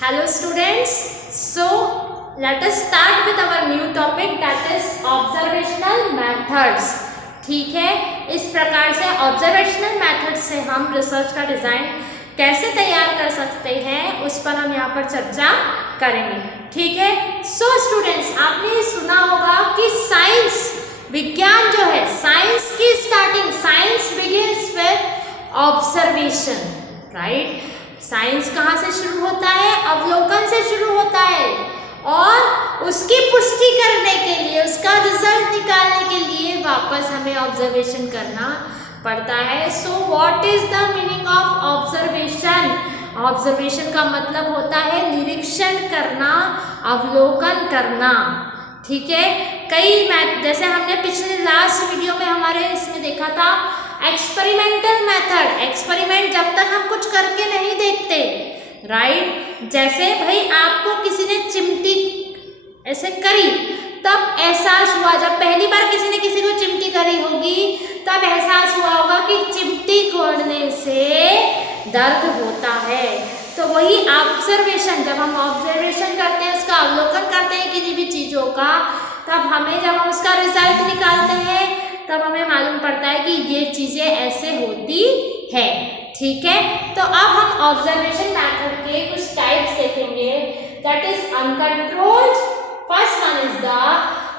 Hello students, so let us start with our new topic that is observational methods. ठीक है, इस प्रकार से ऑब्जर्वेशनल मेथड से हम रिसर्च का डिज़ाइन कैसे तैयार कर सकते हैं उस पर हम यहाँ पर चर्चा करेंगे। ठीक है, सो स्टूडेंट्स, आपने सुना होगा कि साइंस विज्ञान जो है, साइंस की starting, science begins with observation, right. Science कहाँ से शुरू होता है? अवलोकन से शुरू होता है, और उसकी पुष्टि करने के लिए, उसका रिजल्ट निकालने के लिए वापस हमें ऑब्जर्वेशन करना पड़ता है। So what is the meaning of observation? Observation का मतलब होता है निरीक्षण करना, अवलोकन करना। ठीक है, कई जैसे हमने पिछले लास्ट वीडियो में हमारे इसमें देखा था एक्सपेरिमेंटल मेथड। एक्सपेरिमेंट जब तक हम कुछ करके नहीं देखते, राइट। जैसे भाई आपको किसी ने चिमटी ऐसे करी, तब एहसास हुआ, जब पहली बार किसी ने किसी को चिमटी करी होगी तब एहसास हुआ होगा कि चिमटी तोड़ने से दर्द होता है। तो वही ऑब्जर्वेशन, जब हम ऑब्जर्वेशन करते हैं, उसका अवलोकन करते हैं किसी भी चीज़ों का, तब हमें जब हम उसका रिजल्ट निकालते हैं तब हमें मालूम पड़ता है कि ये चीज़ें ऐसे होती है। ठीक है, तो अब हम ऑब्जर्वेशन मेथड के कुछ टाइप्स देखेंगे, that is uncontrolled. First one is the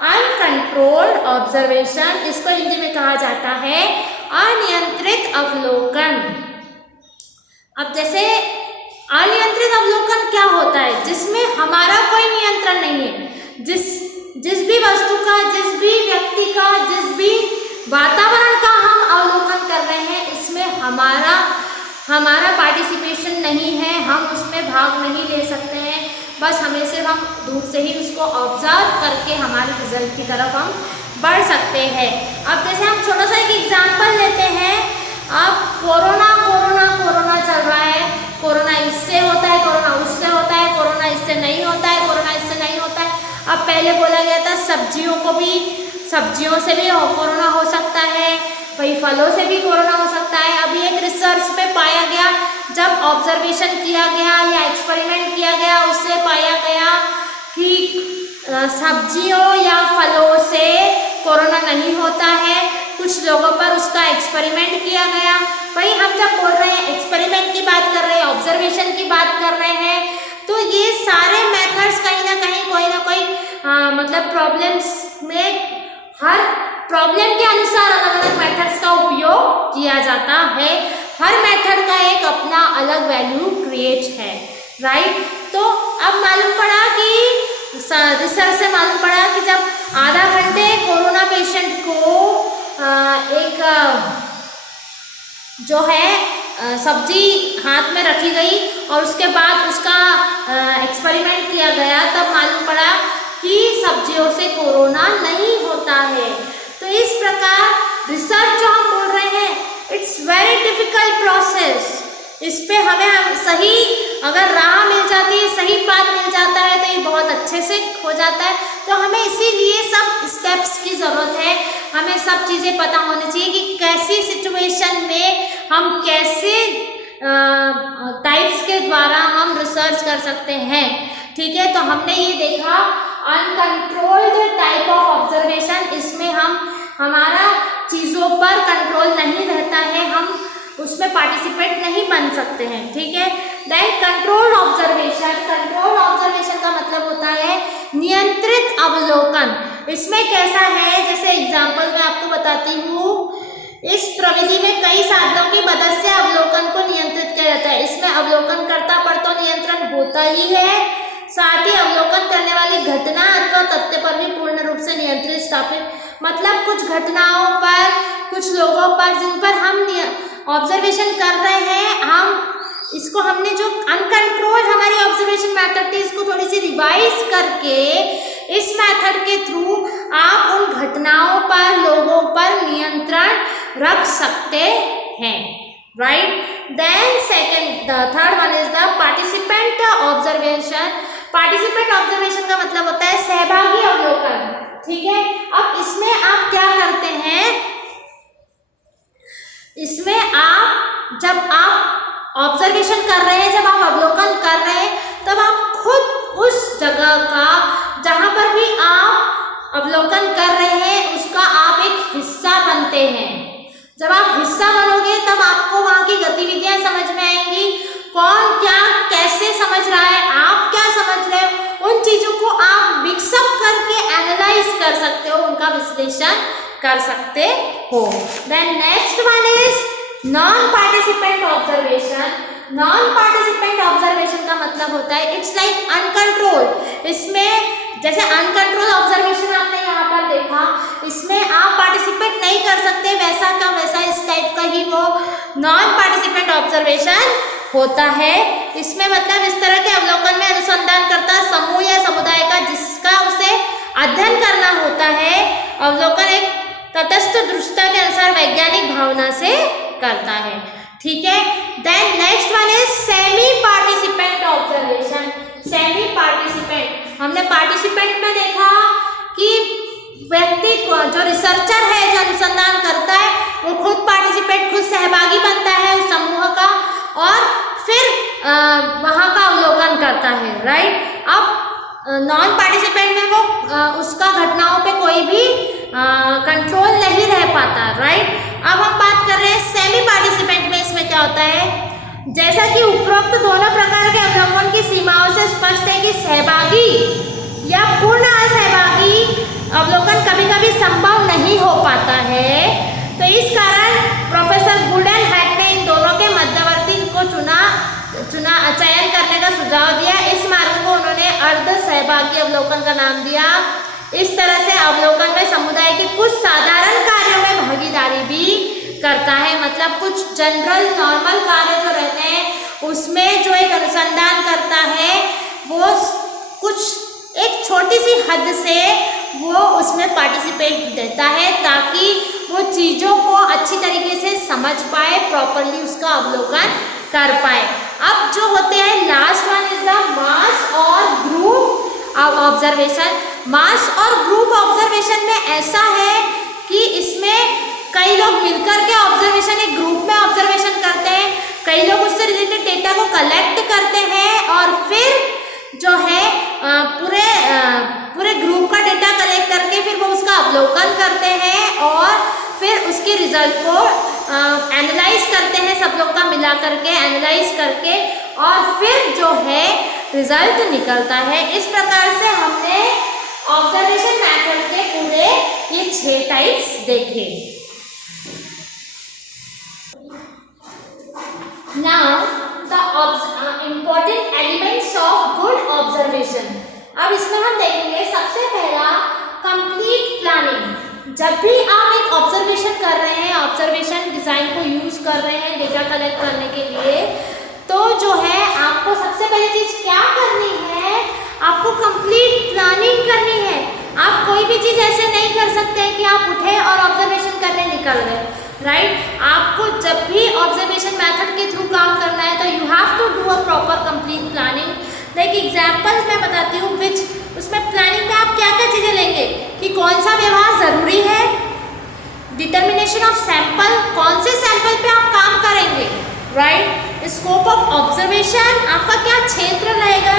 uncontrolled observation. इसको हिंदी में कहा जाता है अनियंत्रित अवलोकन। अब जैसे अनियंत्रित अवलोकन क्या होता है? जिसमें हमारा कोई नियंत्रण नहीं है, जिस भी वस्तु का, जिस भी व्यक्ति का, जिस भी वातावरण का हम अवलोकन कर रहे हैं, इसमें हमारा पार्टिसिपेशन नहीं है, हम उसमें भाग नहीं ले सकते हैं। बस हमें सिर्फ हम दूर से ही उसको ऑब्जर्व करके हमारे रिजल्ट की तरफ हम बढ़ सकते हैं। अब जैसे हम छोटा सा एक एग्जाम्पल लेते हैं। अब कोरोना चल रहा है, कोरोना इससे होता है, कोरोना उससे होता है, कोरोना इससे नहीं होता है, कोरोना इससे नहीं होता है। अब पहले बोला गया था सब्जियों से भी कोरोना हो सकता है, वही फलों से भी कोरोना हो सकता है। अभी एक रिसर्च में पाया गया, जब ऑब्जर्वेशन किया गया या एक्सपेरिमेंट किया गया, उससे पाया गया कि सब्जियों या फलों से कोरोना नहीं होता है। कुछ लोगों पर उसका एक्सपेरिमेंट किया गया। वही हम जब बोल रहे हैं, एक्सपेरिमेंट की बात कर रहे हैं, ऑब्जर्वेशन की बात कर रहे हैं, तो ये सारे मेथड्स कहीं ना कहीं कोई ना कोई मतलब प्रॉब्लम्स में, हर प्रॉब्लम के अनुसार अलग अलग मेथड्स का उपयोग किया जाता है। हर मेथड का एक अपना अलग वैल्यू क्रिएट है, राइट। तो अब मालूम पड़ा कि रिसर्च से मालूम पड़ा कि जब आधा घंटे कोरोना पेशेंट को एक जो है सब्जी हाथ में रखी गई और उसके बाद उसका एक्सपेरिमेंट किया गया, तब मालूम पड़ा कि सब्जियों से कोरोना नहीं होता है। तो इस प्रकार रिसर्च जो हम बोल रहे हैं, इट्स वेरी डिफिकल्ट प्रोसेस। इस पे हमें सही अगर राह मिल जाती है, सही पाथ मिल जाता है, तो ये बहुत अच्छे से हो जाता है। तो हमें इसीलिए सब स्टेप्स की ज़रूरत है, हमें सब चीज़ें पता होनी चाहिए कि कैसी सिचुएशन में हम कैसे टाइप्स के द्वारा हम रिसर्च कर सकते हैं। ठीक है, तो हमने ये देखा अनकंट्रोल्ड टाइप ऑफ ऑब्जर्वेशन। इसमें हमारा चीज़ों पर कंट्रोल नहीं रहता है, हम उसमें पार्टिसिपेट नहीं बन सकते हैं। ठीक है, then controlled observation. Controlled observation का मतलब होता है नियंत्रित अवलोकन। इसमें कैसा है, जैसे एग्जाम्पल मैं आपको बताती हूँ। इस प्रविधि में कई साधनों की मदद से अवलोकन को नियंत्रित किया जाता है। इसमें अवलोकनकर्ता पर तो नियंत्रण होता ही है, साथ ही अवलोकन करने वाली घटना अथवा तथ्य पर भी पूर्ण रूप से नियंत्रित स्थापित, मतलब कुछ घटनाओं पर, कुछ लोगों पर, जिन पर हम ऑब्जर्वेशन कर रहे हैं, इसको हमने जो अनकंट्रोल्ड हमारी ऑब्जर्वेशन मेथड थी, इसको थोड़ी सी रिवाइज करके इस मेथड के थ्रू आप उन घटनाओं पर, लोगों पर नियंत्रण रख सकते हैं, right. Then third one is the participant observation. Participant observation का मतलब होता है सहभागी अवलोकन। ठीक है, अब इसमें आप क्या करते हैं, इसमें जब आप ऑब्जर्वेशन कर रहे हैं, जब आप अवलोकन कर रहे हैं, तब आप खुद उस जगह का जहाँ पर भी आप अवलोकन कर रहे हैं उसका आप एक हिस्सा बनते हैं। जब आप हिस्सा बनोगे तब आपको वहाँ की गतिविधियाँ समझ में आएंगी, कौन क्या कैसे समझ रहा है, आप क्या समझ रहे हो, उन चीज़ों को आप मिक्सअप करके एनालाइज कर सकते हो, उनका विश्लेषण कर सकते हो। Then next one is non participant observation. Non participant observation का मतलब होता है इट्स लाइक अनकंट्रोल। इसमें जैसे अनकंट्रोल ऑब्जर्वेशन आपने यहाँ पर देखा, इसमें आप पार्टिसिपेट नहीं कर सकते, वैसा का वैसा इस टाइप का ही वो नॉन पार्टिसिपेंट ऑब्जर्वेशन होता है। इसमें मतलब इस तरह के अवलोकन में अनुसंधान करता समूह या समुदाय का जिसका उसे अध्ययन करना होता है, अवलोकन एक तटस्थ दृष्टता के अनुसार वैज्ञानिक भावना से करता है। ठीक है। Then next one is semi participant observation. Semi participant, हमने पार्टिसिपेंट में देखा कि व्यक्ति जो रिसर्चर है, जो अनुसंधान करता है, वो खुद पार्टिसिपेट, खुद सहभागी बनता है उस समूह का और फिर वहाँ का अवलोकन करता है। राइट। अब नॉन पार्टिसिपेंट में वो उसका घटनाओं पे कोई भी कंट्रोल नहीं रह पाता। राइट। अब हम बात कर रहे हैं सेमी पार्टिसिपेंट में। इसमें क्या होता है, जैसा कि उपरोक्त दोनों प्रकार के अवलोकन की सीमाओं से स्पष्ट है कि सहभागी या पूर्ण असहभागी अवलोकन कभी कभी संभव नहीं हो पाता है। तो इस कारण प्रोफेसर गुडेनहाइट ने इन दोनों के मध्यवर्ती को चयन करने का सुझाव दिया। इस मार्ग को उन्होंने अर्ध सहभागी अवलोकन का नाम दिया। इस तरह से अवलोकन में समुदाय के कुछ साधारण कार्यों में भागीदारी भी करता है, मतलब कुछ जनरल नॉर्मल कार्य जो रहते हैं उसमें जो एक अनुसंधान करता है वो कुछ एक छोटी सी हद से वो उसमें पार्टिसिपेट देता है ताकि वो चीज़ों को अच्छी तरीके से समझ पाए, प्रॉपरली उसका अवलोकन कर पाए। अब जो होते हैं last one is the mass और ग्रुप ऑब्जर्वेशन। मास और ग्रुप ऑब्जर्वेशन में ऐसा है कि इसमें कई लोग मिलकर के ऑब्जर्वेशन एक ग्रुप में ऑब्जर्वेशन करते हैं, कई लोग उससे रिलेटेड डेटा को कलेक्ट करते हैं और फिर जो है पूरे ग्रुप का डेटा कलेक्ट करके फिर वो उसका अवलोकन करते हैं और फिर उसके रिजल्ट को एनालाइज करते हैं, सब लोग का मिला करके एनालाइज करके और फिर जो है रिजल्ट निकलता है। इस प्रकार से हमने ऑब्जर्वेशन मेथड के पूरे ये 6 टाइप्स देखे। Now the important elements of good observation। अब इसमें हम देखेंगे सबसे पहला कंप्लीट प्लानिंग। जब भी आप एक ऑब्जर्वेशन कर रहे हैं, ऑब्जर्वेशन डिज़ाइन को यूज़ कर रहे हैं डेटा कलेक्ट करने के लिए, तो जो है आपको सबसे पहली चीज़ क्या करनी है, आपको कंप्लीट प्लानिंग करनी है। आप कोई भी चीज़ ऐसे नहीं कर सकते कि आप उठे और ऑब्जर्वेशन करने निकल गए। राइट। आपको जब भी ऑब्जर्वेशन मेथड के थ्रू काम करना है तो you have to do a proper complete planning. Like example मैं बताती हूँ विच उसमें प्लानिंग में आप क्या क्या चीज़ें लेंगे कि कौन सा व्यवहार ज़रूरी है, डिटर्मिनेशन ऑफ सैंपल, कौन से सैंपल पे आप काम करेंगे। राइट। स्कोप ऑफ ऑब्जर्वेशन, आपका क्या क्षेत्र रहेगा,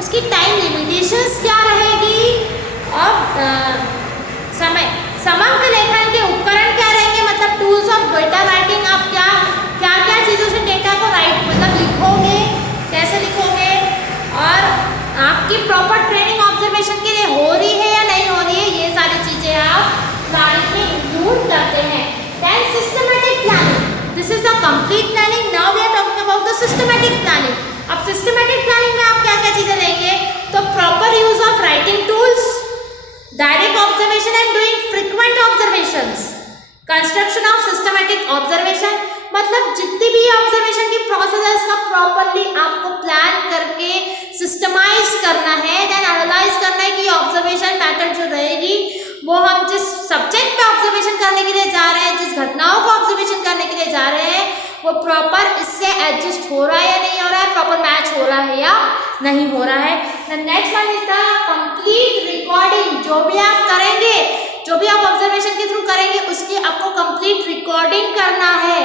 उसकी टाइम लिमिटेशंस क्या रहेगी और समग्र लेखन के उपकरण क्या रहेंगे, मतलब टूल्स ऑफ डेटा राइटिंग। आप क्या चीज़ों से डेटा को मतलब लिखोगे, कैसे लिखोगे और आपकी प्रॉपर ट्रेनिंग ऑब्जर्वेशन के लिए हो रही है या नहीं हो रही है, ये सारी चीज़ें आप प्लानिंग में इंक्लूड करते हैं। Then systematic planning, this is the complete planning. Now we are talking about the systematic planning. अब सिस्टमैटिक प्लानिंग में आप क्या क्या चीज़ें लेंगे, तो proper use of writing tools, direct observation and doing frequent observations, construction of systematic observation, मतलब जितनी भी ऑब्जर्वेशन की प्रोसेस है उसका प्रॉपरली आपको प्लान करके सिस्टमाइज करना है। देन एनालाइज करना है कि ऑब्जर्वेशन मैथड जो रहेगी वो हम जिस सब्जेक्ट पे ऑब्जर्वेशन करने के लिए जा रहे हैं, जिस घटनाओं को ऑब्जर्वेशन करने के लिए जा रहे हैं, वो प्रॉपर इससे एडजस्ट हो रहा है या नहीं हो रहा है, प्रॉपर मैच हो रहा है या नहीं हो रहा है। Next one is the complete recording. जो भी आप करेंगे, जो भी आप ऑब्जर्वेशन के थ्रू करेंगे उसकी आपको कंप्लीट रिकॉर्डिंग करना है।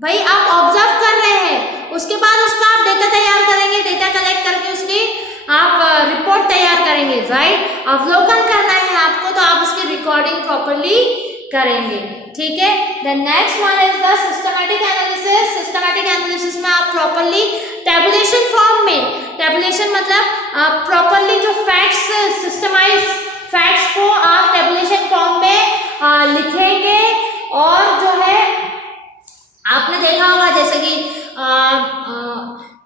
भाई आप ऑब्जर्व कर रहे हैं, उसके बाद उसका आप डेटा तैयार करेंगे, डेटा कलेक्ट करके उसकी करेंगे, राइट। अवलोकन करना है आपको तो आप उसकी रिकॉर्डिंग प्रॉपरली करेंगे, ठीक है। The next one is the systematic analysis. Systematic analysis में आप प्रॉपरली टेबुलेशन फॉर्म में, टेबुलेशन मतलब प्रॉपरली जो फैक्ट्स, सिस्टमाइज फैक्ट्स को आप टेबुलेशन फॉर्म में लिखेंगे। और जो है आपने देखा होगा जैसे कि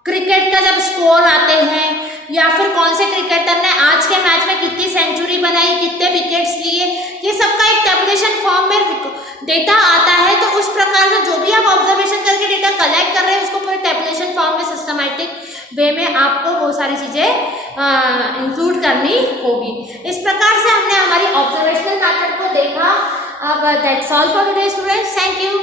क्रिकेट का जब स्कोर आते हैं या फिर कौन से क्रिकेटर ने आज के मैच में कितनी सेंचुरी बनाई, कितने विकेट्स लिए, ये सबका एक टेबुलेशन फॉर्म में डेटा आता है। तो उस प्रकार से जो भी आप ऑब्जर्वेशन करके डेटा कलेक्ट कर रहे हैं उसको पूरे टेबुलेशन फॉर्म में सिस्टमैटिक वे में आपको वो सारी चीज़ें इंक्लूड करनी होगी। इस प्रकार से हमने हमारी ऑब्जर्वेशनल मैथड को देखा। अब that's all for today students, thank you.